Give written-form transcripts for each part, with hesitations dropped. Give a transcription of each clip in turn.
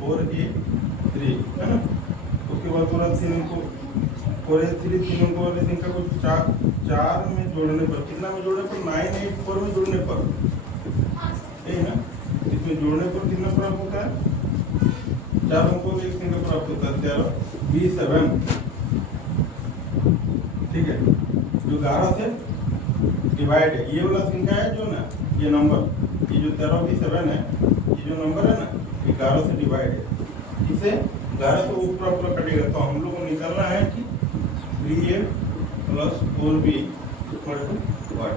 4A3 है ना। उसके बाद पूरा 3 अंकों 4A3 3 अंकों वाले संख्या को 4 में जोड़ने पर कितना में जोड़ने पर 984 में जोड़ने पर है ना। इसमें जोड़ने पर कितना प्राप्त होता है 4 अंकों में एक संख्या प्राप्त होता है 13B7 ठीक है। जो 11 से डिवाइड है ये वाला संख्या है जो ना ये नंबर ये जो 13B7 है ये जो नंबर है ना ये 11 से डिवाइड है। इसे 11 से ऊपर पूरा कटेगा तो हम लोग को निकालना है कि 3A + 4B = what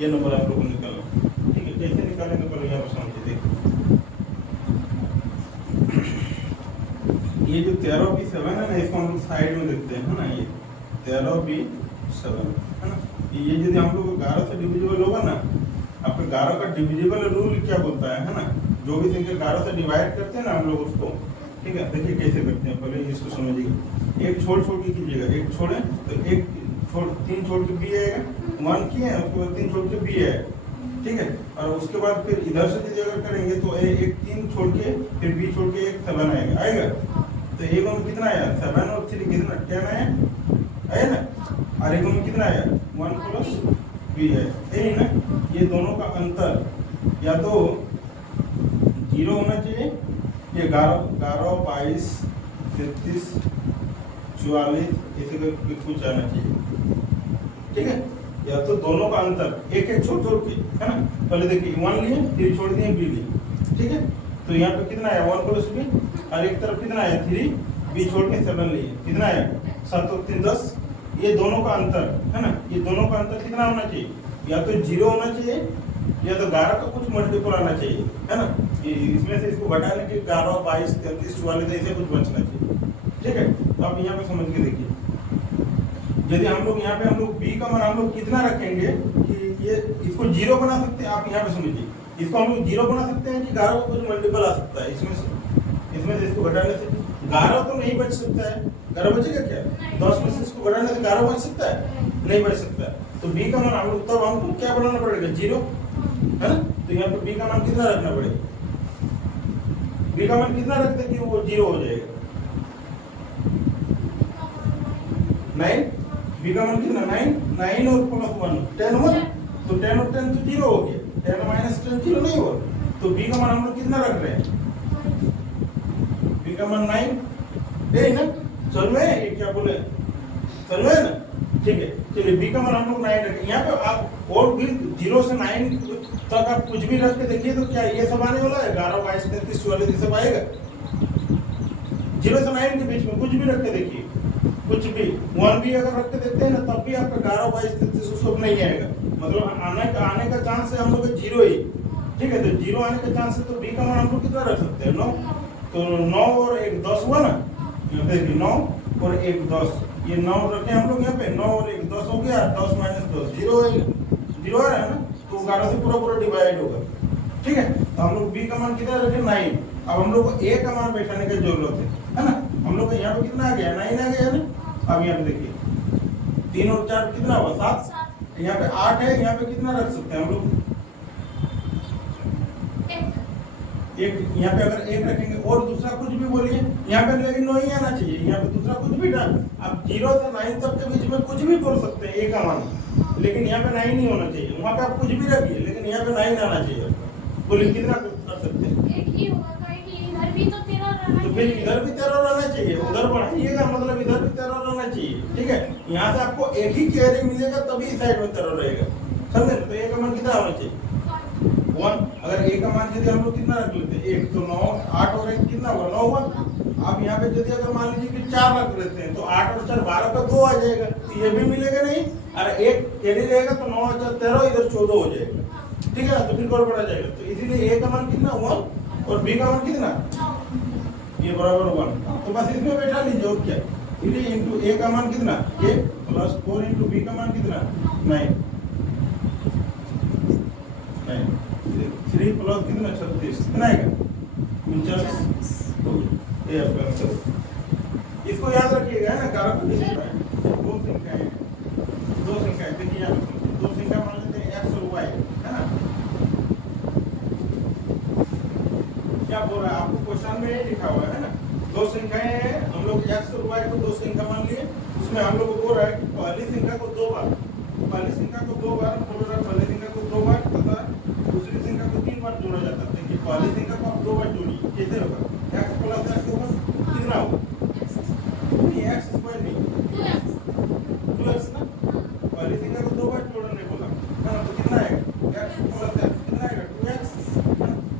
ये नंबर हम लोग को निकालना ठीक है। कैसे निकालेंगे पहले यहाँ पर समझिए देखिए। ये जो 13B7 है ना इसको हम लोग साइड में देखते हैं है ना। ये 13B7 है ना। ये यदि हम लोग 11 से डिविजिबल होगा ना आपके 11 का डिविजिबल रूल क्या बोलता है ना। जो भी संख्या 11 से डिवाइड करते हैं ना हम लोग उसको ठीक है। देखिए कैसे करते हैं पहले इसको समझिएगा। एक छोड़ के कीजिएगा एक छोड़े तो एक छोड़ 3 छोड़ के B आएगा 1 किए हैं उसके बाद 3 छोड़ के B आएगा ठीक है। और उसके बाद फिर इधर से यदि अगर करेंगे तो एक 3 छोड़ के फिर B छोड़ के एक 7 आएगा तो एक में कितना आया 7 और 3 कितना 10 आया ना। और एक में कितना आया 1 + B है यही ना। ये दोनों का अंतर या तो 0 होना चाहिए ये 11 22 33 44 ऐसे करके कुछ आना चाहिए ठीक है। या तो दोनों का अंतर एक छोड़ के है ना। पहले देखिए 1 लिए फिर छोड़ दिए B लिए ठीक है। तो यहाँ पे कितना आया 1 + B और एक तरफ कितना आया 3 B छोड़ के 7 लिए कितना आया 7 और 3 10 ये दोनों का अंतर है ना। ये दोनों का अंतर कितना होना चाहिए या तो 0 होना चाहिए या तो 11 का कुछ मल्टीपल आना चाहिए है ना। इसमें से इसको घटाने के 11 22 33 44 ऐसे कुछ बचना चाहिए ठीक है। तो आप यहाँ पे समझ के देखिए यदि हम लोग यहाँ पे हम लोग B का मान हम लोग कितना रखेंगे कि ये इसको 0 बना सकते हैं। आप यहाँ पे समझिए इसको हम लोग 0 बना सकते हैं कि 11 का कुछ मल्टीपल आ सकता है इसमें से इसको घटाने से 11 तो नहीं बच सकता है। 11 बचेगा क्या 10 में से इसको घटाने से 11 बच सकता है नहीं बच सकता है। तो B का मान हम लोग तब हमको क्या बनाना पड़ेगा 0 है ना। तो यहाँ पे B का मान कितना रखना पड़ेगा B का मान कितना रखते कि वो 0 हो जाएगा 9 B का मान कितना 9 और +1 10 हुआ तो 10 और 10 तो 0 हो गया 10 - 10 0 नहीं हुआ। तो B का मान हम लोग कितना रख रहे हैं B का मान 9 है ना। समझ में ये क्या बोले समझ में ना ठीक है। चलिए B का मान हम लोग 9 रखें। यहाँ पे आप और भी 0 से 9 तक आप कुछ भी रख के देखिए तो क्या ये सब आने वाला है 11 22 33 44 सब आएगा 0 से 9 के बीच में कुछ भी रख के देखिए कुछ भी 1 भी अगर रख के देखते हैं ना तब भी आपका 11 22 33 सब नहीं आएगा। मतलब आने का चांस है हम लोग 0 ही ठीक है। तो 0 आने का चांस है तो B का मान हम लोग कितना रख सकते हैं 9 तो 9 और 1 10 हुआ ना। यहाँ पे 9 और 1 10 ये 9 रखे हम लोग यहाँ पे 9 और 1 10 हो गया 10 - 10 0 है 0 आ रहा है ना। तो 11 से पूरा डिवाइड होगा ठीक है। तो हम लोग B का मान कितना रखे 9। अब हम लोग को A का मान बैठाने की जरूरत है ना। हम लोग को यहाँ पे कितना आ गया 9 आ गया ना। अब यहाँ पे देखिए 3 और 4 कितना हुआ 7 यहाँ पे 8 है। यहाँ पे कितना रख सकते हैं हम लोग एक यहाँ पे अगर 1 रखेंगे और दूसरा कुछ भी बोलिए यहाँ पे लेकिन 9 ही आना चाहिए। यहाँ पे दूसरा कुछ भी डाल आप 0 से 9 तक के बीच में कुछ भी बोल सकते हैं A का मान लेकिन यहाँ पे 9 नहीं होना चाहिए। वहाँ पे आप कुछ भी रखिए लेकिन यहाँ पे 9 आना चाहिए। बोलिए कितना कर सकते हैं तो फिर इधर भी 13 रहना चाहिए उधर बढ़ाइएगा मतलब इधर भी 13 रहना चाहिए ठीक है। यहाँ से आपको एक ही कैरी मिलेगा तभी साइड में 13 रहेगा समझे। तो A का मान कितना होना चाहिए 1। अगर A का मान यदि हम लोग कितना रख लेते हैं 1 तो 9 8 और 1 कितना हुआ 9 हुआ। आप यहाँ पे यदि अगर मान लीजिए कि 4 रख लेते हैं तो 8 और 4 12 का 2 आ जाएगा तो ये भी मिलेगा नहीं। और 1 कैरी रहेगा तो 9 और 4 13 इधर 14 हो जाएगा ठीक है ना। तो फिर गड़बड़ आ जाएगा। तो इसीलिए A का मान कितना 1 और B का मान कितना ये बराबर 1। तो बस इसमें बैठा लीजिए और क्या 3 इंटू A का मान कितना 1 + 4 इंटू B का मान कितना 9 3 प्लस कितना 36 कितना आएगा 49। ये आपका आंसर। इसको याद रखिएगा ना 11 को किसी दो संख्याएं देखिए यहाँ पे दो संख्या मान लेते हैं x और y है ना। क्या बोल रहा है आपको क्वेश्चन में ही लिखा हुआ है ना, दो संख्याएं हैं, हम लोग x और y को दो संख्या मान लिए, उसमें हम लोग को बोल रहा है कि पहली संख्या को दो बार, पहली संख्या को दो बार बोल रहा है, पहली संख्या को दो बार तथा दूसरी संख्या को तीन बार जोड़ा जाता है। देखिए पहली संख्या को आप दो बार जोड़िए, कैसे होगा, x प्लस x होगा, कितना होगा, नहीं x स्क्वायर नहीं 2x ना, पहली संख्या को दो बार जोड़ने बोला है ना, तो कितना आएगा x प्लस x कितना आएगा 2x।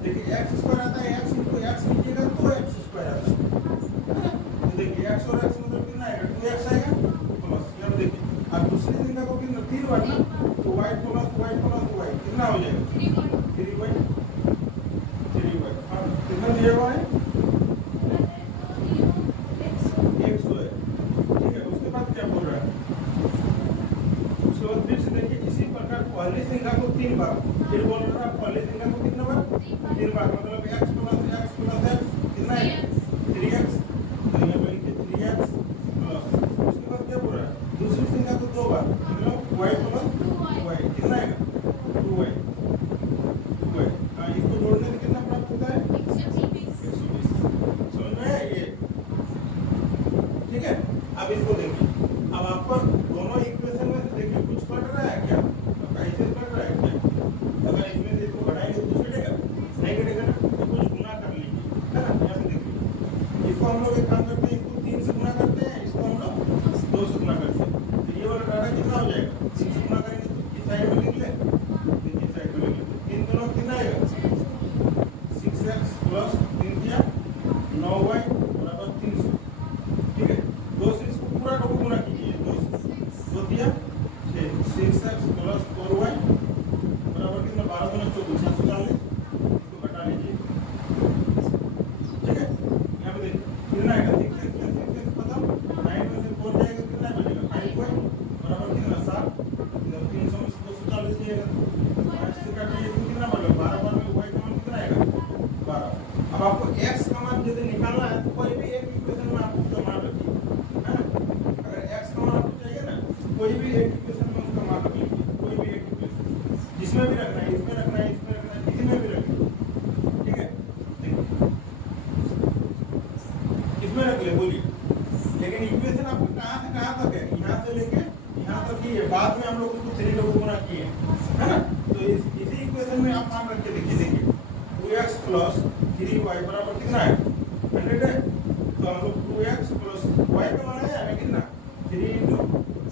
देखिए x स्क्वायर आता है, x into x लीजिएगा तो x स्क्वायर आता है ना, तो देखिए x और x मतलब कितना आएगा 2x आएगा प्लस, यहाँ देखिए अब दूसरी संख्या को कितना तीन बार ना, तो y प्लस y कितना हो जाएगा 3y, हाँ कितना दिया हुआ है 100 है। ठीक है, उसके बाद क्या बोल रहा है, उसके बाद फिर से देखिए इसी प्रकार पहली संख्या को तीन बार, फिर बोल रहा है पहली संख्या को कितना बार तीन बार, मतलब x प्लस x कितना है 3x, तो यहाँ पे लिखिए 3x प्लस, उसके बाद क्या बोल रहा है दूसरी संख्या को दो बार, मतलब y प्लस y कितना आएगा 2y, हाँ इसको जोड़ने से कितना प्राप्त होता है 120, समझ में है ये। ठीक है, अब इसको देखिए, अब आपको दोनों इक्वेशन में से देखिए कुछ कट रहा है क्या, कैसे कट रहा है क्या, अगर इसमें से इसको घटाएंगे तो कुछ कटेगा नहीं कटेगा ना, तो कुछ गुना कर लीजिए है ना। यहाँ पे देखिए इसको हम लोग एक काम करते हैं, इसको 3 से गुना करते हैं, इसको हम लोग 2 से गुना करते हैं, तो ये वाला डाटा कितना हो जाएगा 3 से गुना करेंगे तो इस साइड में लिख ले, इस साइड में लिख ले, तीन दोनों कितना आएगा 6x प्लस 3 दिया 9y बराबर 300। ठीक है, 2 से इसको पूरा को गुना कीजिए, 2 दिया 6x प्लस 4y बराबर कितना 12 गुना 24 640, इसको घटा लीजिए। ठीक है, यहाँ पे देखिए कितना आएगा 6x खत्म, 9 में से 4 जाएगा कितना बचेगा 5y बराबर कितना 7, 300 में से 240 जाएगा 5 से काटिए, इसको कितना बचेगा 12 बार में y का मान कितना आएगा 12। अब आपको x का मान यदि निकालना है तो कोई भी एक इक्वेशन में आप उसका मान रखिए है ना, अगर x का मान आपको चाहिए ना कोई भी एक इक्वेशन में उसका मान रख लीजिए, कोई भी एक इक्वेशन जिसमें भी रखना है, इसमें रखना है, इसमें रखना है, किसी में भी रखिए। ठीक है, देखिए इसमें रख ले बोलिए, लेकिन इक्वेशन आपको कहाँ से कहाँ तक है, यहाँ से लेके यहाँ तक ही है, बाद में हम लोग उसको 3 लोगों गुना किए है ना, तो इसी इक्वेशन में आप मान रख के देखिए 2x प्लस 3y बराबर कितना है 100 है, तो हम लोग 2x प्लस y का मान है ना कितना 3 into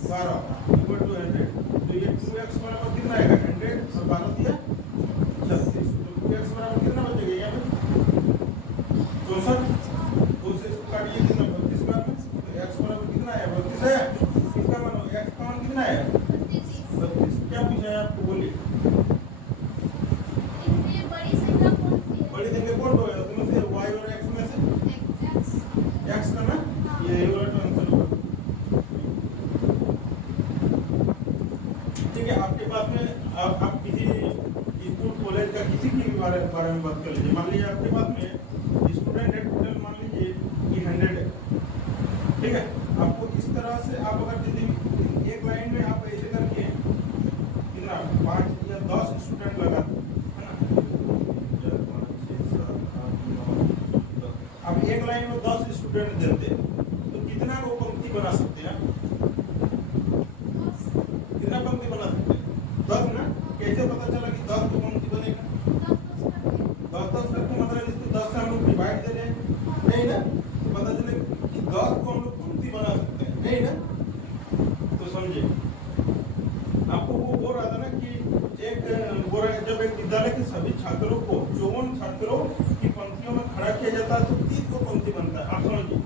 12 इक्वल टू 100, तो ये 2x बराबर कितना आएगा 100 और 12 दिया 36, तो 2x बराबर कितना बचेगा यहाँ पे 64, 2 से इसको काटिए कितना 32 बार में, तो x बराबर कितना है 32 है, इसका मान x का मान कितना है 32। क्या पूछा है आपको बोलिए, बड़ी संख्या कौन होगा उसमें से y और x में से x का ना, ये वाला आंसर होगा। ठीक है, आपके पास में आप किसी स्कूल कॉलेज का किसी की भी बारे में बात कर लीजिए, मान लीजिए आपके पास में स्टूडेंट है टोटल मान लीजिए कि 100 है। ठीक है, आपको इस तरह से आप अगर यदि एक लाइन में आप ऐसे करके कितना 5 या 10 स्टूडेंट लगा है ना, अब एक लाइन में 10 स्टूडेंट देते हैं तो कितना को पंक्ति बना सकते हैं, कितना पंक्ति बना सकते हैं 10 ना, कैसे पता चला कि 10 को पंक्ति बनेगा 10 करके, मतलब इसको 10 से हम लोग डिवाइड दे रहे हैं नहीं ना, तो पता चले कि 10 को हम लोग पंक्ति बना सकते हैं नहीं ना, तो समझिए आपको वो बोल रहा था ना कि एक बोल रहा है जब एक विद्यालय के सभी छात्रों को 54 छात्रों की पंक्तियों में खड़ा किया जाता है तो 30 को पंक्ति बनता है। आप समझिए,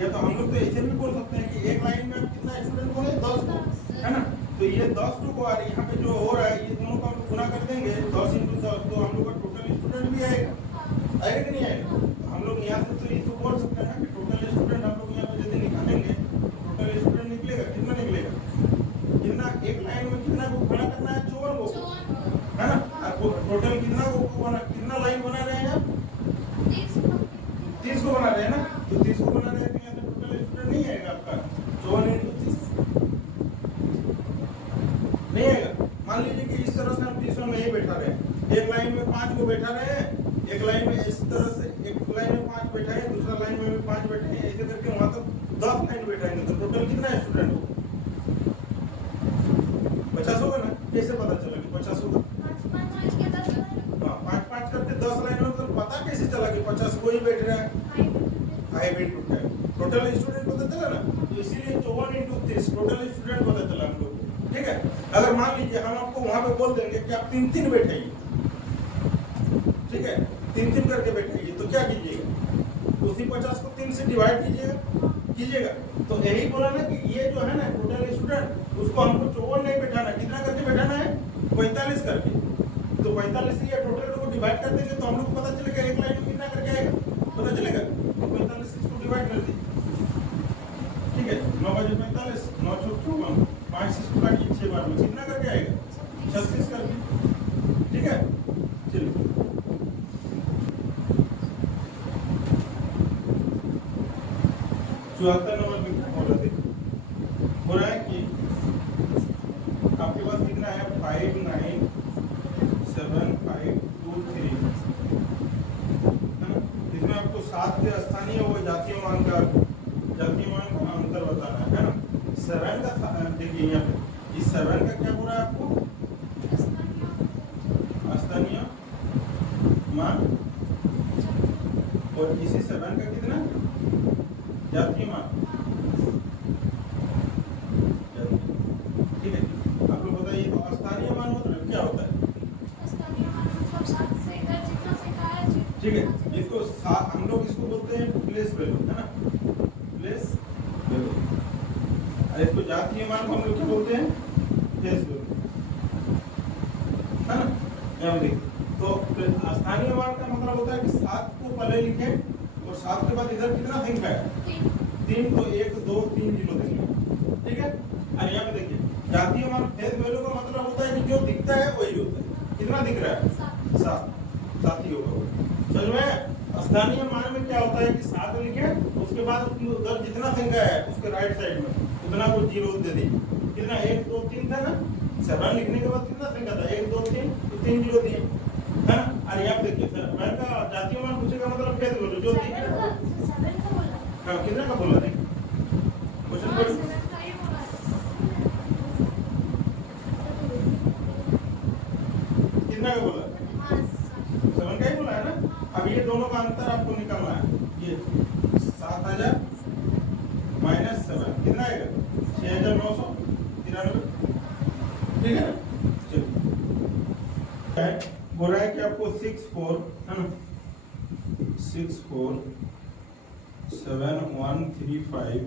या तो हम लोग तो ऐसे भी बोल सकते हैं कि एक लाइन में कितना स्टूडेंट बोले 10 को है ना, तो ये 10 को आ रही है, यहाँ पे जो हो रहा है ये दोनों को हम गुना कर देंगे 10 into 10, तो हम लोग का टोटल स्टूडेंट भी आएगा कि नहीं आएगा, तो हम लोग यहाँ से तो इसको बोल सकते हैं कि टोटल स्टूडेंट हम लोग यहाँ पे यदि निकालेंगे टोटल स्टूडेंट निकलेगा कितना निकलेगा, कितना एक लाइन में कितना को खड़ा करना है 54 को है ना, आपको टोटल कितना को कितना लाइन बना रहे हैं 30 को बना रहे हैं ना, तो 30 को बना रहे हैं तो यहाँ पे टोटल स्टूडेंट नहीं आएगा आपका 54 into 30 नहीं आएगा। मान लीजिए कि एक लाइन में इस तरह से, एक लाइन में 5 बैठाएंगे, दूसरा लाइन में भी 5 बैठाएंगे, ऐसे करके वहां तक 10 लाइन बैठाएंगे तो टोटल कितना है स्टूडेंट हो? 50 होगा ना? कैसे पता चला कि 50 होगा? हाँ, 5-5 करके 10 लाइन में, तो पता कैसे चला कि 50 कोई बैठ रहा है? 5 इंटू 10 टोटल स्टूडेंट पता चला ना? तो इसीलिए 54 इंटू 30 टोटल स्टूडेंट पता चला हम लोग। ठीक है, अगर मान लीजिए हम आपको वहां पे बोल देंगे कि आप 3-3 बैठाइए, ठीक है, 3-3 करके बैठाइए, तो क्या कीजिएगा? उसी 50 को 3 से डिवाइड कीजिएगा। तो यही बोला ना कि ये जो है ना टोटल स्टूडेंट, उसको हमको 54 नहीं बैठाना, कितना करके बैठाना है? 45 करके। तो 45 से ये टोटल को डिवाइड कर देंगे तो हम लोग को पता चलेगा एक लाइन में कितना करके आएगा, पता चलेगा। तो 45 से इसको डिवाइड कर दीजिए, ठीक है, 9 बजे 45, 9 चौक 54, 5 से इसको काटिए 6 बार में कितना करके आएगा? 36 करके। ठीक है, चलिए 74 नंबर में बोल रहे थे, हो रहा है कि आपके पास कितना है? 5 9 7 5 2 3 है ना? इसमें आपको 7 के स्थानीय व जातीय मान का अंतर बताना है ना? 7 का देखिए यहाँ पे, इस 7 का क्या हो रहा है आपको? स्थानीय मान, और इसी 7 का कितना? जातीय मान। ठीक है, आप लोग बताइए तो स्थानीय मान मतलब क्या होता है? ठीक है, इसको हम लोग इसको बोलते हैं प्लेस वैल्यू, है ना? Place value. और इसको जातीय मान को हम लोग क्या बोलते हैं? फेस वैल्यू, है ना? यहाँ देखिए, तो स्थानीय मान का मतलब होता है कि 7 को पहले लिखें और 7 के बाद इधर कितना संख्या है? 3, तो 1 2 3 0 देंगे। ठीक है, और यहाँ पे देखिए जातीय मान फेस वैल्यू का मतलब होता है कि जो दिखता है वही होता है। कितना दिख रहा है? 7 ही होगा। समझ में? स्थानीय मान में क्या होता है कि 7 लिखे, उसके बाद उधर जितना संख्या है उसके राइट साइड में उतना को 0 दे दीजिए। कितना? 1 2 3 था ना? 7 लिखने के बाद कितना संख्या था? 1 2 3, तो 3 0 दिए, है ना? और यहाँ पे देखिए सर, मैं का जातीय मान पूछेगा मतलब फेस वैल्यू जो दिख रहा है। हाँ, कितना का बोला? देखिए क्वेश्चन पढ़ो। कितना का बोला? 7 का ही बोला है ना? अब ये दोनों का अंतर आपको निकालना है। ये 7000 माइनस 7 कितना आएगा? 6993। ठीक है ना? चलिए, बोल रहा है कि आपको 64 है ना, 647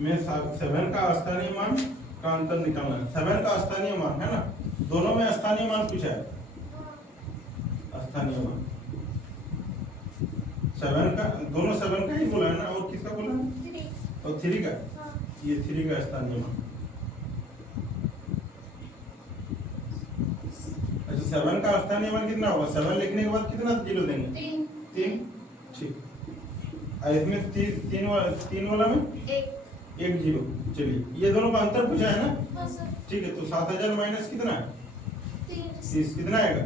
में 7 का स्थानीय मान का अंतर निकालना है। 7 का स्थानीय मान है ना, दोनों में स्थानीय मान पूछा है। स्थानीय मान 7 का, दोनों 7 का ही बोला है ना, और किसका बोला है? 3 और 3 का। ये 3 का स्थानीय मान। अच्छा, 7 का स्थानीय मान कितना होगा? 7 लिखने के बाद कितना 0 देंगे? 3। ठीक, और इसमें 3 वाला में 1 0। चलिए, ये दोनों का अंतर पूछा है ना? ठीक है, तो 7000 माइनस कितना है? 30 कितना आएगा?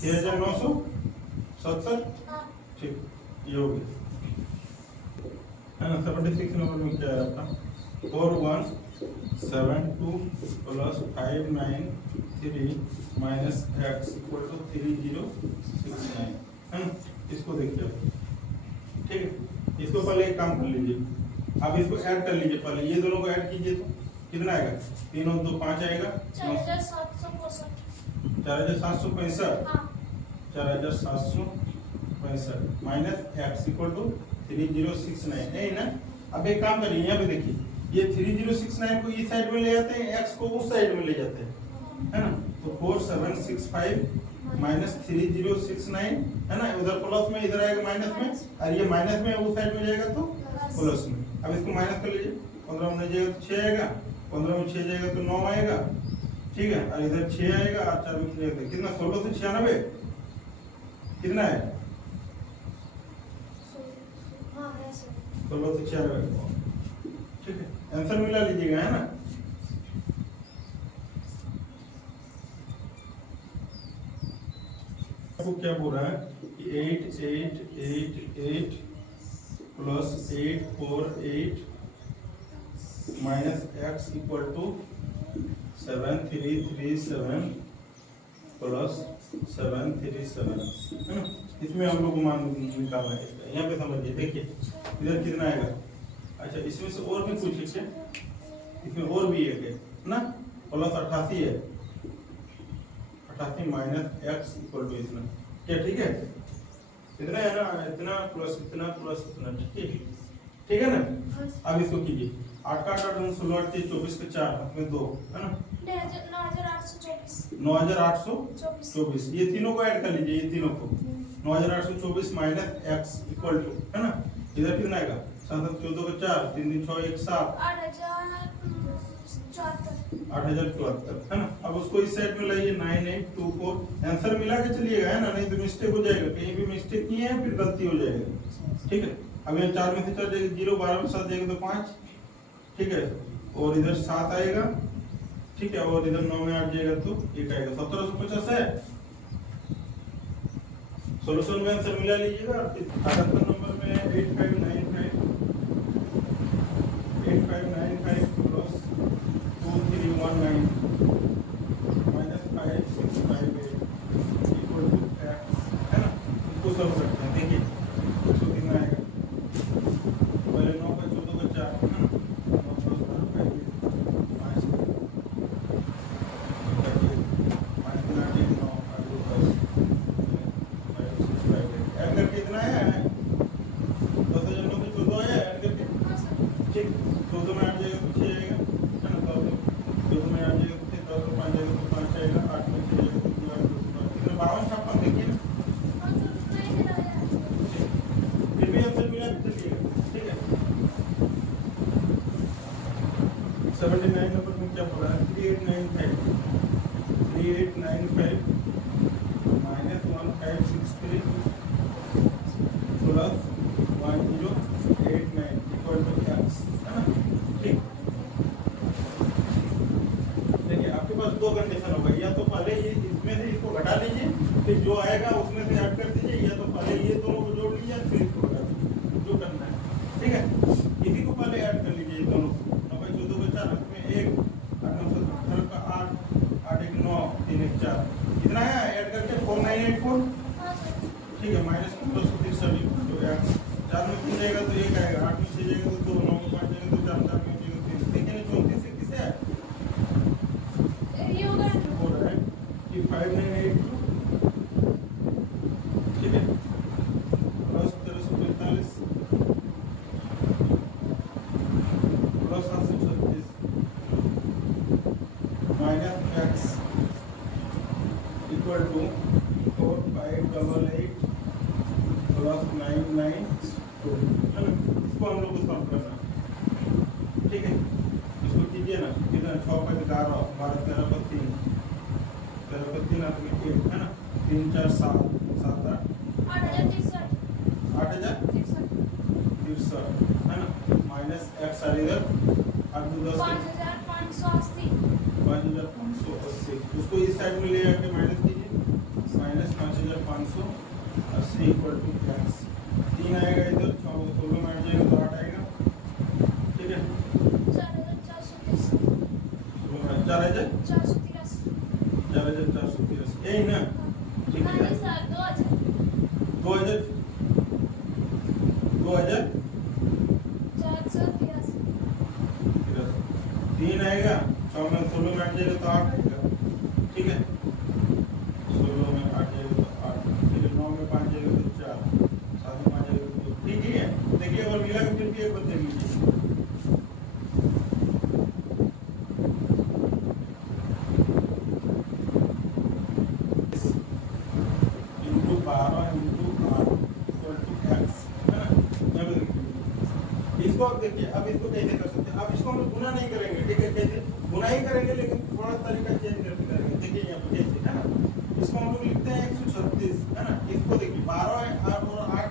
6967। ठीक, ये हो गया, है ना? 76 नंबर में क्या है आपका? 4172 plus 593 minus x equal to 3069, है ना? इसको देखिए, ठीक है, इसको पहले एक काम कर लीजिए, अब इसको ऐड कर लीजिए पहले, ये दोनों को ऐड कीजिए तो कितना आएगा? 3 और 2 5 आएगा, 4765 माइनस x इक्वल टू 3069 है ना? अब एक काम करिए, यहाँ पे देखिए, ये 3069 को इस साइड में ले जाते हैं, x को उस साइड में ले जाते हैं, है ना? तो 4765 माइनस 3069 है ना, उधर प्लस में, इधर आएगा माइनस में, और ये माइनस में उस साइड में जाएगा तो प्लस में। अब इसको माइनस कर लीजिए, 15 में जाएगा तो 6 आएगा, 15 में 6 जाएगा तो 9 आएगा, ठीक है, और इधर 6 आएगा, और 4 में 3 आएगा, कितना? 1696 कितना है? 1696। ठीक है, आंसर मिला लीजिएगा, है ना? आपको क्या बोल रहा है कि 8888 plus 848 minus X equal to 7337 plus 737 है ना। इसमें हम लोग को मान निकालना है इसका। यहाँ पे समझिए, देखिए इधर कितना आएगा। अच्छा, इसमें से और भी कुछ है, इसमें और भी एक है ना, प्लस 88 है, 88 माइनस एक्स इक्वल टू इतना, क्या ठीक है? इतना है ना, इतना प्लस इतना प्लस इतना, ठीक है ना। अब इसको कीजिए, 8 का 8 16 24 के 4 में 2 है ना, 9824 ये तीनों को ऐड कर लीजिए, ये तीनों को 9824 माइनस एक्स इक्वल टू है ना, इधर कितना आएगा 7 14 का 4 3 3 6 1 7 8074 है ना। अब उसको इस साइड में लाइए 9824, आंसर मिला के चलिएगा है ना, नहीं तो मिस्टेक हो जाएगा, कहीं भी मिस्टेक किए हैं फिर गलती हो जाएगा, ठीक है। अब यहाँ 4 में से 4 जाएगा 0, 12 में 7 जाएगा तो 5, ठीक है, और इधर 7 आएगा, ठीक है, और इधर 9 में 8 जाएगा तो 1 आएगा, 1750 है। सॉल्यूशन में आंसर मिला लीजिएगा। 78 नंबर में 8595 plus 2319 minus 5658 equal to X है ना, इसको सॉल्व करते हैं। देखिए इसको कितना आएगा, पहले 9 का 14 का 4 है ना, 9 प्लस 5 5 ऐड करके इतना है 10,000 में 14 है, ऐड करके ठीक, 14 में 8 जाएगा तो 6 आएगा है ना, 14 में 8 जाएगा तो 6, 10 में 5 जाएगा तो 5 आएगा, 8 में 6 जाएगा तो 2 आएगा, 52 छापा देखिए ना, फिर भी आंसर मिला चलिएगा, ठीक है। 79 नंबर में क्या पड़ा है, 3895 minus 1563 plus 1089 equal to X है ना, ठीक। देखिए आपके पास दो कंडीशन होगा, या तो पहले ये इसमें से इसको घटा लीजिए, फिर जो आएगा उसमें से ऐड कर दीजिए, या तो पहले ये दोनों को जोड़ लीजिए फिर इसको घटा दीजिए, जो करना है, ठीक है। इसी को पहले ऐड कर लीजिए दोनों, 9 बाई 14 का 4 में 1 8 9 17 का 8 8 1 9 3 1 4 कितना है, ऐड करके 4984, ठीक है, माइनस 263 तो एक्स 4 में 3 जाएगा तो 1 आएगा, 8 में 6 जाएगा तो 2, 9 में 5 जाएगा तो 4, 4 में जाएगा 3, देखिए ना 34 से किसे है हो रहा है कि 5982, ठीक है, plus 1345 plus 736 minus X equal to 4588 plus 992 है ना। इसको हम लोग को सॉल्व करना है, ठीक है। इसको कीजिए ना, कितना 6 का 11 12 13 का 3 13 का 3 आदमी 1 है ना, 3 4 7 7 8 8063 है ना, माइनस एक्स आ इधर 8 2 10 5580, उसको इस साइड में ले आके माइनस कीजिए, माइनस 5580 इक्वल टू एक्स, 3 आएगा इधर 16 में 8 जाएगा तो 8 आएगा, ठीक है, 4483 यही ना, ठीक है। 2000 3 आएगा, 6 में 16 में 8 जाएगा तो 8 आएगा, ठीक है, 16 में 8 जाएगा तो 8, ठीक है, 9 में 5 जाएगा तो 4, 7 में 5 जाएगा तो 2, ठीक है। देखिए अगर मिला के फिर भी एक बार देख लीजिए, into 12 into 8 equal to X है ना। इसको अब देखिए, अब इसको कैसे कर सकते हैं, अब इसको हम लोग गुना नहीं करेंगे, ठीक है, कैसे गुना ही करेंगे लेकिन थोड़ा तरीका चेंज करके करेंगे, देखिए यहाँ पे कैसे है ना। इसको हम लोग लिखते हैं 136 है ना, इसको देखिए 12 और 8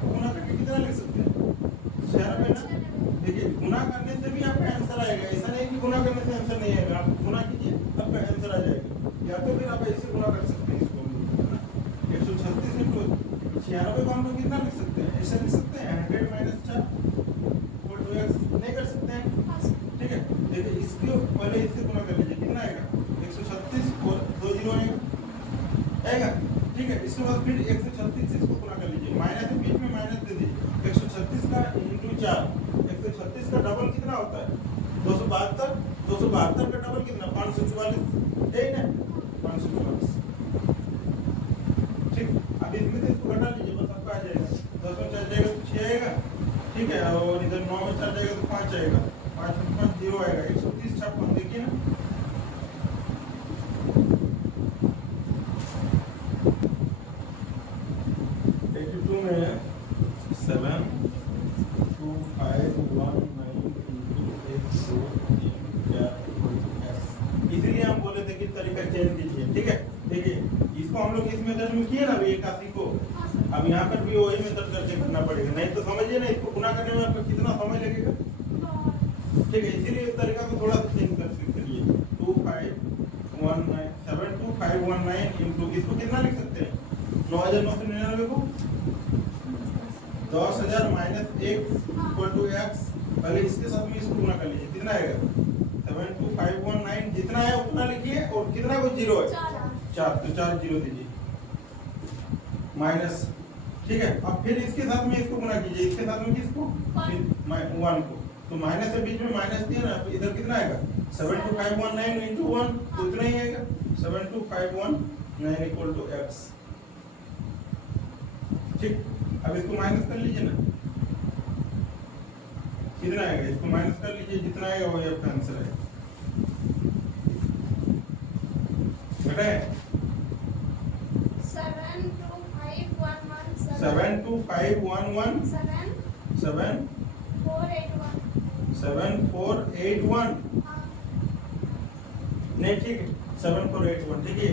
को गुना करके कितना लिख सकते हैं 96 ना। देखिए गुना करने से भी आपका आंसर आएगा, ऐसा नहीं कि गुना करने से आंसर नहीं आएगा, आप गुना कीजिए आपका आंसर आ जाएगा, या तो फिर आप ऐसे गुना कर सकते हैं इसको है ना। 136 इंटू 96 को लोग कितना लिख सकते हैं, ऐसे लिख सकते हैं 100 माइनस 4 इक्वल टू x, नहीं कर सकते हैं, ठीक है। देखिए इसको पहले इससे गुना कर लीजिए, कितना आएगा 136 और 2 जीरो आएगा, ठीक है। इसके बाद फिर 136 से इसको गुना कर लीजिए, माइनस के बीच में माइनस दे दीजिए, 136 का इंटू 4, 136 का डबल कितना होता है 272, 272 का डबल कितना 544, है ना 544, ठीक। अब इसमें से इसको घटा लीजिए, बस आपका आ जाएगा 10 में 4 जाएगा तो 6 आएगा, ठीक है। और इधर 9 में 4 जाएगा तो 5 आएगा, 5 में 5 0 आएगा, 130 56, देखिए ना 82 में 7 2 5 1 9 1 2 3 4 S, इसीलिए हम बोले थे कि तरीका चेंज कीजिए, ठीक है। देखिए इसको हम लोग इस मेथड में किए ना अभी 81 को, अब यहाँ पर भी वही मेथड करके करना पड़ेगा, नहीं तो समझिए ना इसको गुना करने में आपको कितना समय लगेगा, ठीक है। इसीलिए इस तरीका को थोड़ा सा चेंज कर सकते हैं, 2519 72519 इंटू इसको कितना लिख सकते हैं 9999 को 10,000 माइनस 1 इक्वल टू x, पहले इसके साथ में इसको गुना कर लीजिए, कितना आएगा 72519, जितना है उतना लिखिए और कितना को जीरो है 4, तो 4 जीरो दीजिए माइनस, ठीक है। अब फिर इसके साथ में इसको गुना कीजिए, इसके साथ में किसको 1 को, तो माइनस के बीच में माइनस दिया ना, इधर कितना आएगा 72519 इंटू 1, तो इतना ही आएगा 72519 इक्वल टू x, ठीक। अब इसको माइनस कर लीजिए ना, कितना आएगा, इसको माइनस कर लीजिए, जितना आएगा वही आपका आंसर है, बेटा 72511 7481, नहीं ठीक है 7481, ठीक है।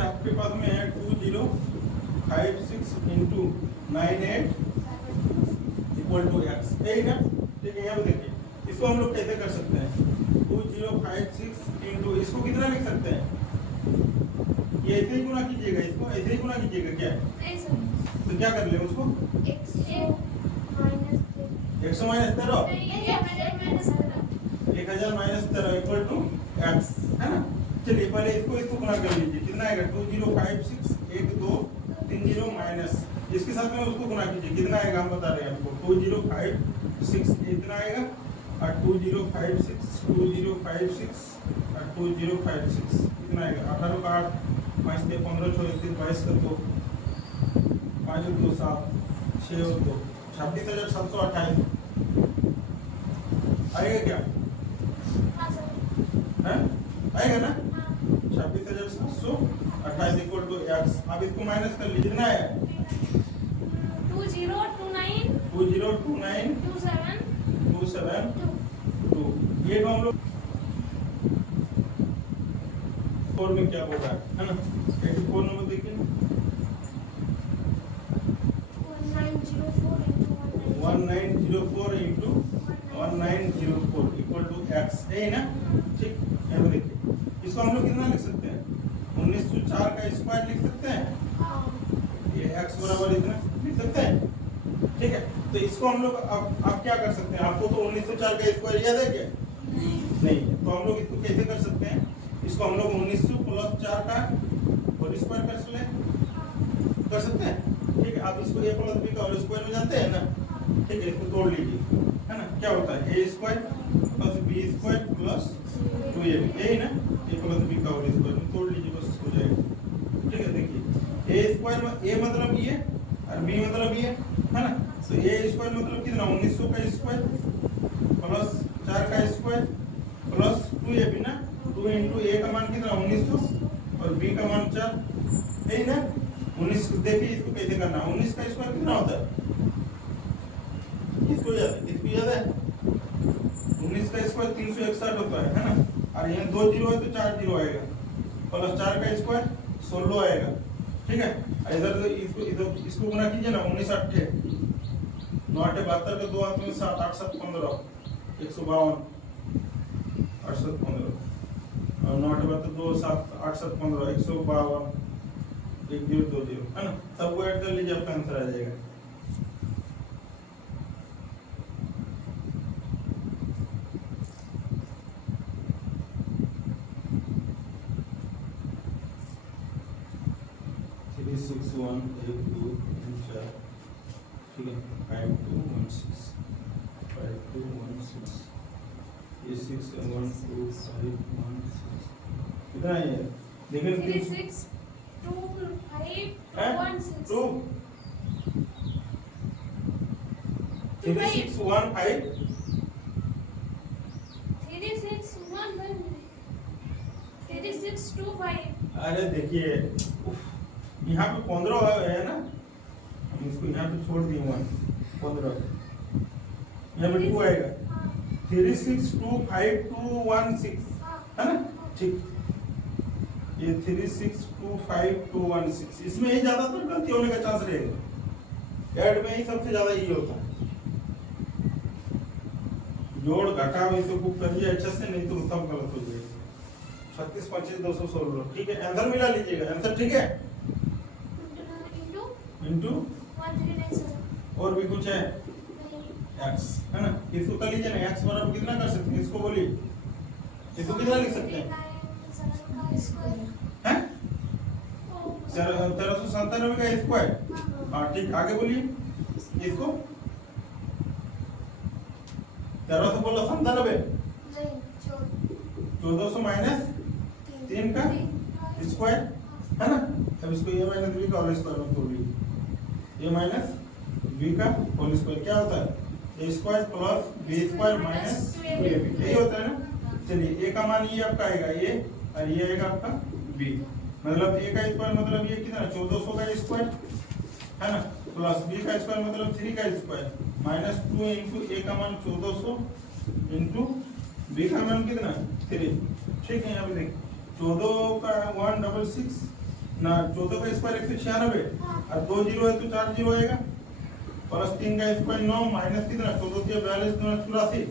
आपके पास में है 2056 इंटू 98 इक्वल टू x, यही ना, ठीक है। यहाँ पे देखिए इसको हम लोग कैसे कर सकते हैं, 2056 इंटू इसको कितना लिख सकते हैं, ये ऐसे ही गुना कीजिएगा, इसको ऐसे ही गुना कीजिएगा, क्या तो क्या कर ले उसको 100 माइनस 13 इक्वल टू x, है ना। चलिए पहले इसको गुना कर लीजिए, कितना आएगा 2056 1 2 3 0 माइनस, इसके साथ में उसको गुना कीजिए, कितना आएगा हम बता रहे हैं आपको 2056 इतना आएगा, और 2056 और 2056 कितना आएगा 18 का 8 5 से 15 6 31 22 का 2 5 और 2 7 6 और 2 26,728 आएगा क्या, है आएगा ना 26,728 इक्वल टू x। अब इसको माइनस कर लीजिए, कितना है 2029 ये तो हम लोग 4 में क्या होगा, है ना 84 नंबर देखिए 1904 इंटू 1904 इक्वल टू x, है ना, ठीक। यहाँ पे देखिए इसको हम लोग कितना लिख सकते हैं 1904 का स्क्वायर लिख सकते हैं, ये x बराबर इतना लिख सकते हैं, ठीक है। तो इसको हम लोग अब क्या कर सकते हैं, आपको तो 1904 का स्क्वायर याद है क्या, नहीं, तो हम लोग इसको कैसे कर सकते हैं, इसको हम लोग 1900 प्लस 4 का होल स्क्वायर कर सकते हैं, ठीक है। आप इसको a प्लस b का होल स्क्वायर में जानते हैं ना, ठीक है। इसको तोड़ लीजिए, है ना, क्या होता है a square plus b square plus 2ab, यही ना, a प्लस b का होल स्क्वायर में तोड़ लीजिए, बस हो जाएगा, ठीक है। देखिए a स्क्वायर में a मतलब ये और b मतलब ये, है ना, तो a स्क्वायर मतलब कितना 1900 का स्क्वायर प्लस 4 का स्क्वायर प्लस 2ab ना, 2 इंटू a का मान कितना 1900 और b का मान 4, यही ना 19। देखिए इसको कैसे करना, 19 का स्क्वायर कितना होता है, इसको याद है 19 का स्क्वायर 361 होता है ना, और यहाँ 2 जीरो है तो 4 जीरो आएगा, प्लस 4 का स्क्वायर 16 आएगा, ठीक है। इधर इसको गुना कीजिए ना 19 8 9 8 72 का 2 हाथ में 7 8 7 15 152 8 7 15 और 9 8 72 2 7 8 7 15 152 1020 है ना, सबको ऐड कर लीजिए, आपका आंसर आ जाएगा। थ्री सिक्स वन एक दो तीन चार, ठीक है, 5216 5216 ये 6712516 कितना है ये? देखिए 362516 2 3615 3625 अरे देखिए यहाँ पे 15 है ना, हम इसको यहाँ पे छोड़ दिए 1 15, यहाँ पे 2 आएगा, 362516 है ना, ठीक, ये 362516 इसमें ही ज्यादातर गलती होने का चांस रहेगा, ऐड में ही सबसे ज्यादा ये होता है, जोड़ घटा वैसे बुक करिए अच्छे से, नहीं तो सब गलत हो जाएगा। 36 25 216, ठीक है, आंसर मिला लीजिएगा, आंसर ठीक है, इंटू 1397 और भी कुछ है x है ना, इसको कर लीजिए ना, x बराबर कितना कर सकते हैं, इसको बोलिए, इसको कितना लिख सकते हैं, हैं 1397 का स्क्वायर, हाँ ठीक, आगे बोलिए इसको 1397 1400 माइनस 3 का स्क्वायर है ना, अब इसको a माइनस b का होल स्क्वायर में तोड़ लीजिए, a माइनस b का होल स्क्वायर क्या होता है, a square plus b square minus 2ab, यही होता है ना। चलिए a का मान ये आपका आएगा a और ये आएगा आपका b, मतलब a का स्क्वायर मतलब ये कितना 1400 का स्क्वायर है ना, प्लस b का स्क्वायर मतलब 3 का स्क्वायर माइनस 2 इंटू a का मान 1400 इंटू b का मान कितना 3, ठीक है, यहाँ पे देखिए 14 का 166 ना, 14 का स्क्वायर 196 और 2 जीरो है तो 4 जीरो आएगा, प्लस 3 का स्क्वायर 9 माइनस कितना 14 के 42 गुना 84,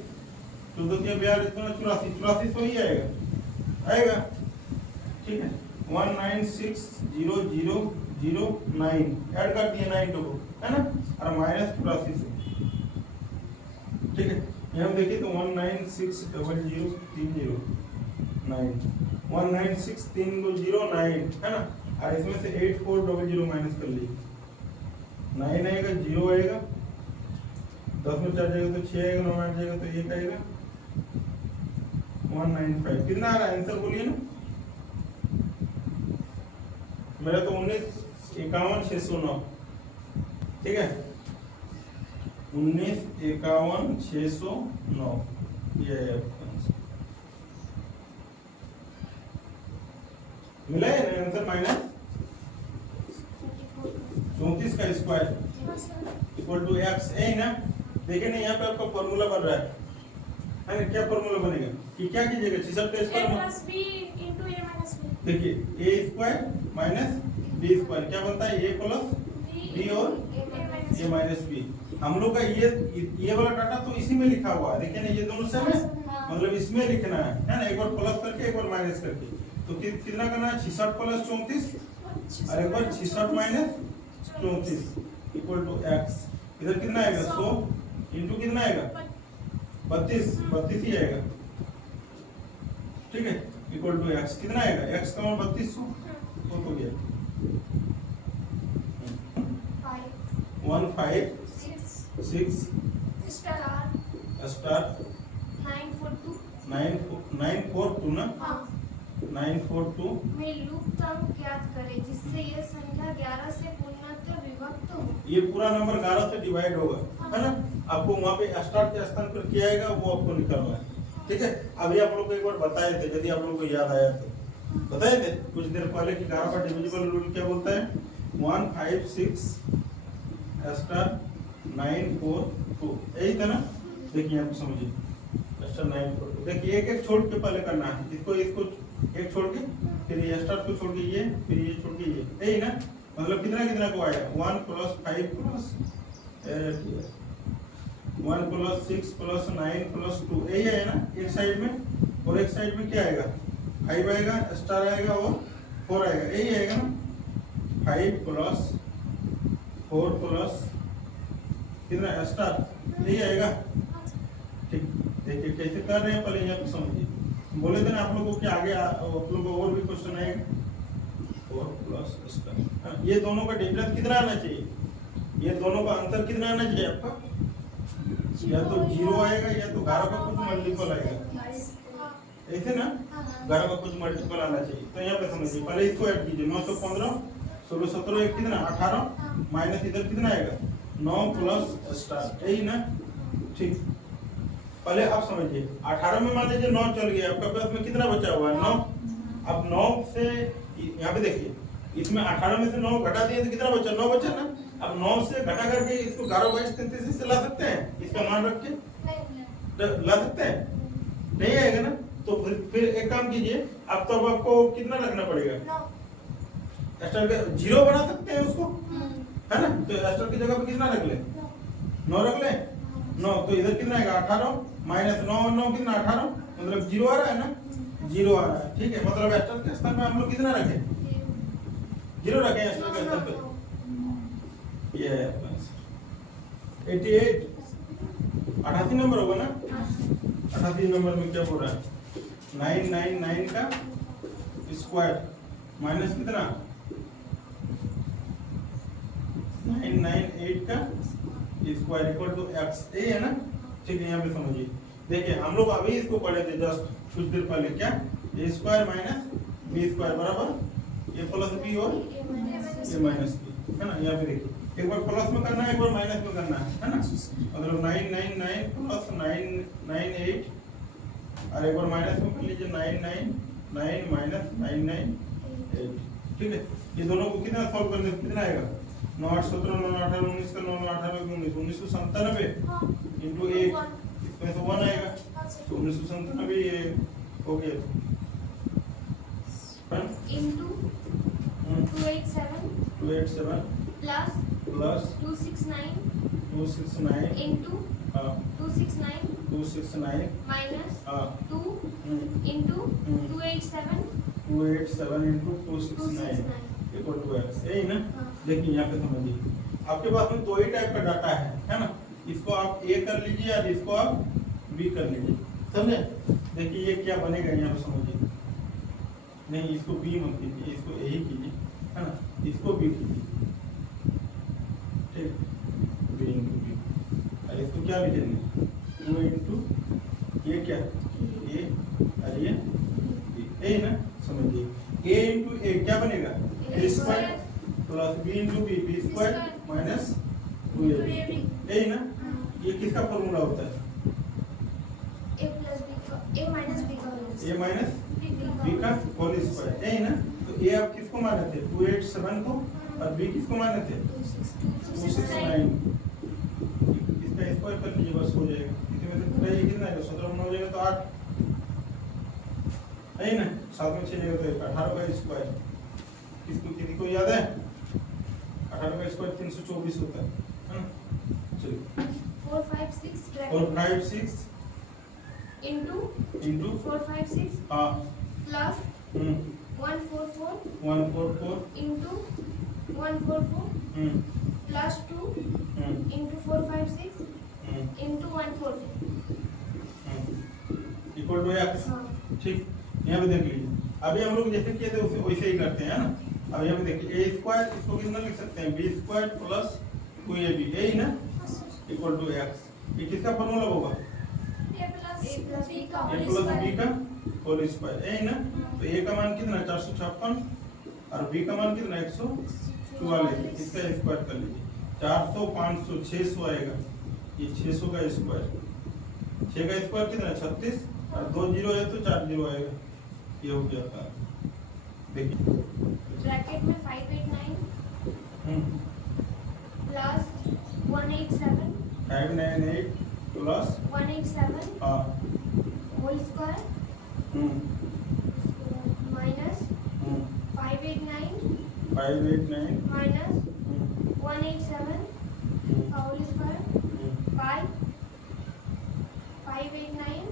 14 के 42 गुना 84, 84 तो ही आएगा, आएगा, ठीक है, 1960009 ऐड कर दिए 9 को है ना, और माइनस 84 से, ठीक है, यहाँ देखिए तो 196003009 1963009 है ना, और इसमें से 8400 माइनस कर लीजिए, 9 आएगा 0 आएगा, 10 में 4 जाएगा तो 6 आएगा, 9 में 8 जाएगा तो 1 आएगा, 195 कितना आ रहा है आंसर बोलिए ना, मेरा तो 1951,609, ठीक है, 1951,609 ये है आंसर, मिला है ना आंसर, माइनस 34 का स्क्वायर इक्वल टू x है ना, देखिए ना यहाँ पे आपका फॉर्मूला बन रहा है ना, क्या फॉर्मूला बनेगा कि क्या कीजिएगा 66 का स्क्वायर देखिए a square minus b square क्या बनता है, a प्लस b और a माइनस b, हम लोग का ये वाला डाटा तो इसी में लिखा हुआ है, देखिए ना ये दोनों सेम है, मतलब इसमें लिखना है ना, एक बार प्लस करके एक बार माइनस करके, तो कितना करना है 66 प्लस 34 और एक बार 66 माइनस 34 इक्वल टू x, इधर कितना आएगा 100 इंटू कितना आएगा 32 ही आएगा, ठीक है, इक्वल टू x कितना आएगा, x का मान 3200 तो हो गया 156 स्टार 942 ना, 942 में लूप अंक ज्ञात करें जिससे यह संख्या 11 से पूर्णतः विभक्त हो, ये पूरा नंबर 11 से डिवाइड होगा है ना, आपको वहाँ पे स्टार के स्थान पर क्या आएगा वो आपको निकालना है, ठीक है, अभी आप लोग को एक बार बताए थे, यदि आप लोग को याद आया तो बताए थे कुछ देर पहले कि 11 का डिविजिबल रूल क्या बोलता है, 156 स्टार 942, यही था ना, देखिए आप समझिए स्टार 942, देखिए एक एक छोड़ के पहले करना है, इसको एक छोड़ के फिर ये स्टार को छोड़ के ये फिर ये छोड़ के ये, यही ना, मतलब कितना कितना को आएगा 1 plus 5 plus 1 plus 6 plus 9 plus 2, यही है ना एक साइड में, और एक साइड में क्या आएगा 5 आएगा, स्टार आएगा और 4 आएगा, यही आएगा ना, 5 प्लस 4 प्लस कितना स्टार यही आएगा। ठीक, देखिए कैसे कर रहे हैं, पहले यहाँ पे समझिए। बोले थे ना आप लोगों को कि आगे आप लोगों को और भी क्वेश्चन आएगा। 4 प्लस स्टार, ये दोनों का डिफरेंस कितना आना चाहिए, ये दोनों का अंतर कितना आना चाहिए आपका, या तो 0 आएगा या तो 11 का कुछ मल्टीपल आएगा, ऐसे ना 11 का कुछ मल्टीपल आना चाहिए। तो यहाँ पे समझिए, पहले इसको ऐड कीजिए। 915 16 17 एक कितना 18 माइनस इधर कितना आएगा 9 प्लस स्टार, यही ना। ठीक, पहले आप समझिए 18 में मान लीजिए 9 चल गया, आपका पास में कितना बचा हुआ है 9। अब 9 से यहाँ पे देखिए, इसमें 18 में से 9 घटा दिए तो कितना बचा 9 बचा ना। अब 9 से घटा करके इसको 11 22 33 से ला सकते हैं, इसका मान रख के ला सकते हैं, नहीं आएगा ना। तो फिर एक काम कीजिए, अब तो आपको कितना रखना पड़ेगा, एस्टर का 0 बना सकते हैं उसको, है ना। तो एस्टर की जगह पे कितना रख ले 9 रख ले 9, तो इधर कितना आएगा 18 माइनस 9 और 9 कितना 18, मतलब 0 आ रहा है ना, 0 आ रहा है। ठीक है, मतलब एस्टर के स्थान पे हम लोग कितना रखें 0 रखें एस्टर के स्थान पे। ये है अपना 88 88 नंबर होगा ना। 88 नंबर में क्या बोल रहा है 999 का स्क्वायर माइनस कितना 998 का स्क्वायर इक्वल टू एक्स, ये है ना। ठीक है, यहाँ पे समझिए। देखिए हम लोग अभी इसको पढ़े थे जस्ट कुछ देर पहले, क्या ए स्क्वायर माइनस बी स्क्वायर बराबर ए प्लस बी और ए माइनस बी, है ना। यहाँ पे देखिए, एक बार प्लस में करना है, एक बार माइनस में करना है ना। मतलब 999 प्लस 998 और एक बार माइनस में कर लीजिए 999 माइनस 998। ठीक है, ये दोनों को कितना सॉल्व करने से कितना आएगा 9 8 17 9 18 19 का 9 9 18 19 1997 इंटू 1, इसमें से 1 आएगा, तो 1997 ये हो गया into 287 287 plus प्लस 269 269 into हाँ 269 minus 2 into 287 287 into 269 equal to X, यही ना। देखिए यहाँ पे समझिए, आपके पास में दो ही टाइप का डाटा है ना। इसको आप ए कर लीजिए और इसको आप बी कर लीजिए, समझे। देखिए ये क्या बनेगा, यहाँ पे समझिए। नहीं, इसको बी मत कीजिए, इसको ए ही कीजिए, है ना। इसको बी कीजिए, ठीक, बी इंटू बी। और इसको क्या लिखेंगे 2 इंटू ये क्या ए और ये बी, यही ना। समझिए ए इंटू ए क्या बनेगा A square plus B into B B square minus 2ab, यही ना। ये किसका फॉर्मूला होता है a minus b का ए माइनस बी का होल स्क्वायर, यही ना। तो ए आप किसको माने थे 287 को, और बी किसको माने थे 269। इसका स्क्वायर कर लीजिए, बस हो जाएगा। इसमें से घटाइए कितना आएगा 17 में हो जाएगा तो 8, यही ना। 7 में 6 जाएगा तो 18 का स्क्वायर, किसको किसी को याद है 18 का स्क्वायर 324 होता है ना। चलिए 456 into इंटू 456 हाँ plus 144 144 into 144 plus 2 into 456 into 144 equal to X. ठीक, यहाँ पे देख लीजिए, अभी हम लोग जैसे किए थे उसे वैसे ही करते हैं ना। अब यहाँ पे देखिए ए स्क्वायर, इसको कितना लिख सकते हैं बी स्क्वायर प्लस 2ab, यही ना, इक्वल टू एक्स। ये किसका फॉर्मूला होगा a plus b का ए प्लस बी का होल स्क्वायर, यही ना। तो ए का मान कितना 456 और बी का मान कितना 144, इसका स्क्वायर कर लीजिए। 400 500 600 आएगा, ये 600 का स्क्वायर, 6 का स्क्वायर कितना 36 और 2 जीरो है तो 4 जीरो आएगा, ये हो गया आपका। देखिए ब्रैकेट में 589 plus 187 598 प्लस 187 हाँ whole square minus 589 minus 187 whole square by 589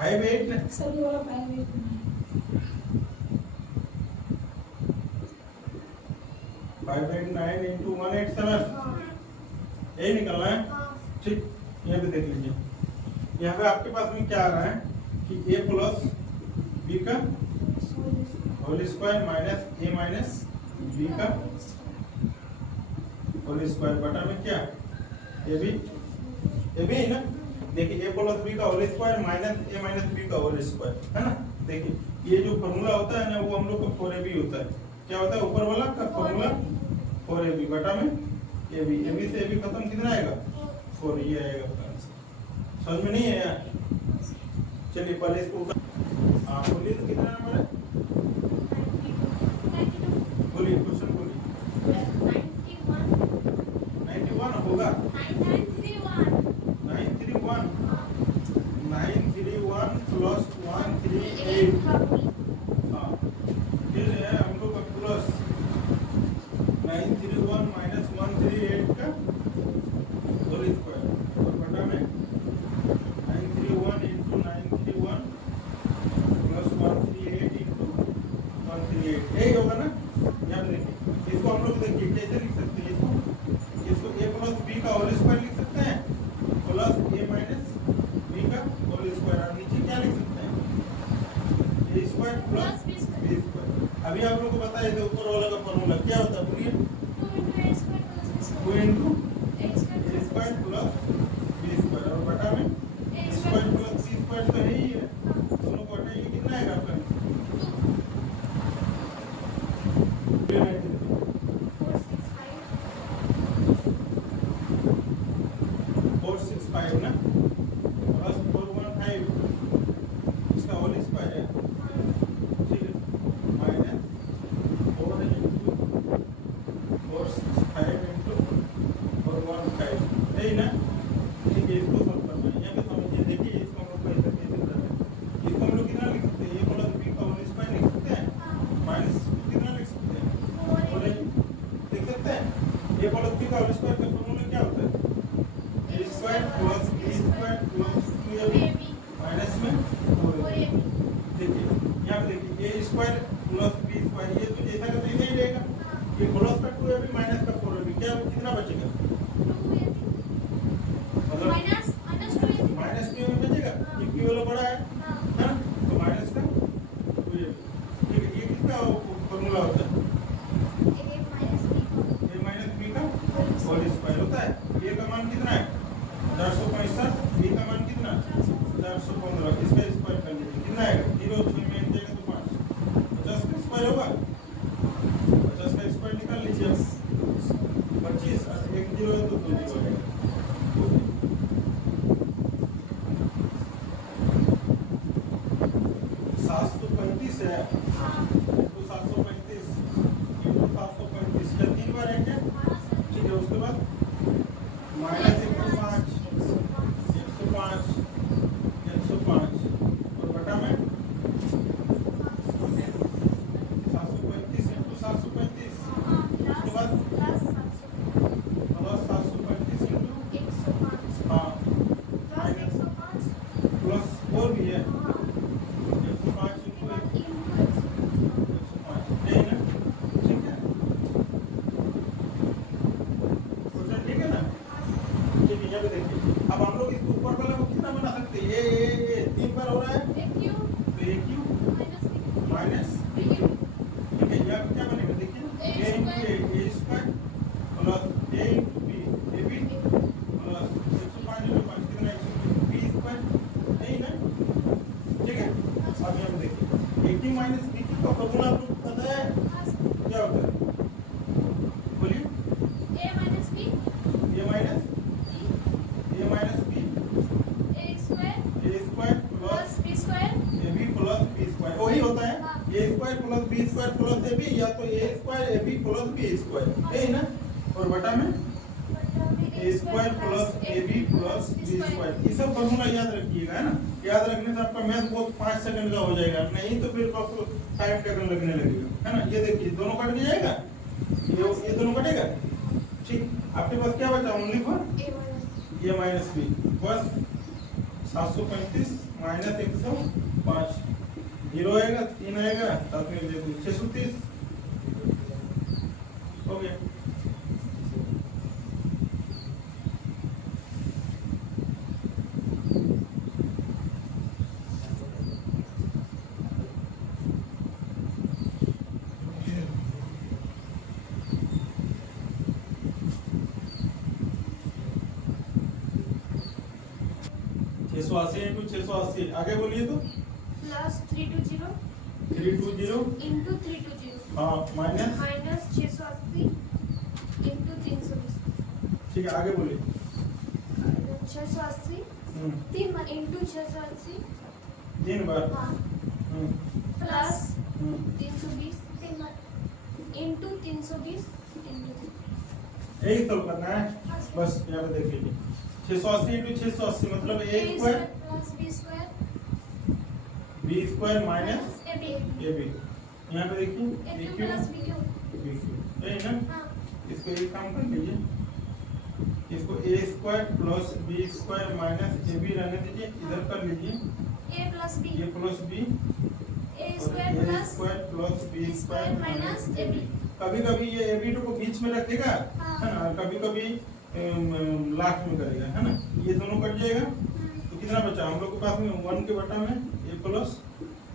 589 सभी वाला 589 589 इंटू 187 हाँ यही निकलना है। हाँ ठीक, यहाँ पे देख लीजिए, यहाँ पे आपके पास में क्या आ रहा है कि a प्लस बी का whole square minus a minus B का होल स्क्वायर बटा में क्या ए बी है ना। देखिए a प्लस बी का whole square minus a minus B का होल स्क्वायर है ना। देखिए ये जो फॉर्मूला होता है ना वो हम लोग का 4ab होता है। क्या होता है ऊपर वाला का फॉर्मूला 4ab बटा में ab से ab खत्म कितना आएगा 4, ये आएगा आपका आंसर। समझ में नहीं है यार? चलिए पहले इसको हाँ बोलिए तो कितना नंबर है, बोलिए क्वेश्चन बोलिए। 91 होगा 931 प्लस 138 हाँ फिर है हम लोग का प्लस 931 माइनस 138 का होल स्क्वायर और बटा में 931 इंटू 931 प्लस 138 इंटू 138 यही होगा ना। यहाँ पे देखिए इसको हम लोग देखिए कैसे लिख सकते हैं, इसको a प्लस बी का होल स्क्वायर लिख सकते हैं प्लस a माइनस बी का होल स्क्वायर और नीचे क्या लिख सकते हैं a square plus b square. अभी आप लोगों को बताया था ऊपर वाला का फॉर्मूला क्या होता है, बोलिए 2 into a square plus b square और बटा में a square plus c square तो है ही है, दोनों को हटाइए कितना आएगा आपका 465 ना प्लस 415 इसका होल स्क्वायर है, ठीक है माइनस 4 इंटू 465 इंटू 415 यही ना। ठीक है इसको सॉल्व करना है, यहाँ पे समझिए। देखिए इसको हम लोग कैसे कैसे करना है, इसको हम लोग कितना लिख सकते हैं a प्लस b का होल स्क्वायर लिख सकते हैं माइनस कितना लिख सकते हैं लिख सकते हैं। a प्लस b का होल स्क्वायर का फॉर्मूला क्या होता है a square plus b square plus 2ab minus में 4ab। देखिए यहाँ पे देखिए a square plus b square ये तो जैसा का तैसा ही रहेगा, ये प्लस का 2ab माइनस का 4ab क्या कितना बचेगा मतलब माइनस 2ab बचेगा, ये p वाला बड़ा है ना तो माइनस का 2ab। ठीक है ये किसका फॉर्मूला होता है a माइनस b का होल स्क्वायर होता है। a का मान कितना है 465, b का मान कितना 415, इसका स्क्वायर कर लीजिए कितना आएगा 0 6 में जाएगा तो 5 50 का स्क्वायर होगा, 50 का स्क्वायर निकाल लीजिए आप 25 और 1 0 है तो 2 0 आएगा। 735 है तो 735 इंटू 735 का 3 बार है क्या, ठीक है उसके बाद माइनस 105 और बटा में 735 इंटू 735 उसके बाद प्लस 735 इंटू हाँ प्लस और भी है 105 इंटू 105 यही ना। ठीक है क्वेश्चन ठीक है ना। ठीक है यहाँ पे देखिए अब हम लोग इसको ऊपर वाला को कितना बना सकते हैं ये 3 बार हो रहा है तो a क्यू माइनस ठीक है यहाँ पे क्या बनेगा देखिए a into a square plus a into b a b plus 105 into 5 कितना 120 b स्क्वायर यही ना। ठीक है अब यहाँ पे देखिए a Q minus b Q का फॉर्मूला आप लोग को पता है क्या होता है, बोलिए a minus b a square plus ab plus b square वही होता है a square plus b square plus ab या तो a square ab plus b square यही ना और बटा में a square plus ab plus b square. ये सब फॉर्मूला याद रखिएगा है ना, याद रखने से आपका मैथ बहुत 5 सेकंड का हो जाएगा, नहीं तो फिर आपको टाइम टेकन लगने लगेगा है ना। ये देखिए दोनों कट जाएगा ये दोनों कटेगा। ठीक आपके पास क्या बचा only for a minus b बस 735 माइनस 105 0 आएगा 3 आएगा 7 में 630 हो गया। 680 इंटू 680 आगे बोलिए तो प्लस 320 320 इंटू 320 हाँ माइनस माइनस 680 इंटू 320 ठीक है आगे बोलिए 680 तीन बार इंटू 680 तीन बार हाँ प्लस 320 तीन बार इंटू 320 इंटू यही सब करना है बस यहाँ पे देख लीजिए 680 इंटू 680 मतलब a square plus B square b square minus A B ab यहाँ पे देखिए ए a क्यू क्यूब प्लस बी क्यू b क्यूब यही ना हाँ इसको एक काम कर लीजिए इसको a square plus b square minus ab रहने दीजिए इधर कर लीजिए A plus B a plus b A square plus plus B square minus A B कभी कभी ये ए बी को बीच में रखेगा हाँ। है ना और कभी कभी लास्ट में करेगा है ना ये दोनों कट जाएगा तो कितना बचा हम लोग के पास में 1 के बटा में a प्लस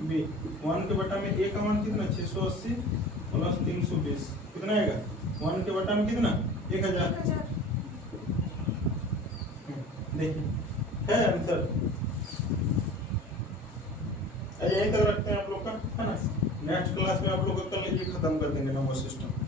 b 1 के बटा में a का मान कितना 680 प्लस 320 कितना आएगा 1 के बटा में कितना 1000 देखिए है आंसर यही तक रखते हैं आप लोग का है ना नेक्स्ट क्लास में आप लोग का कल ये खत्म कर देंगे नंबर सिस्टम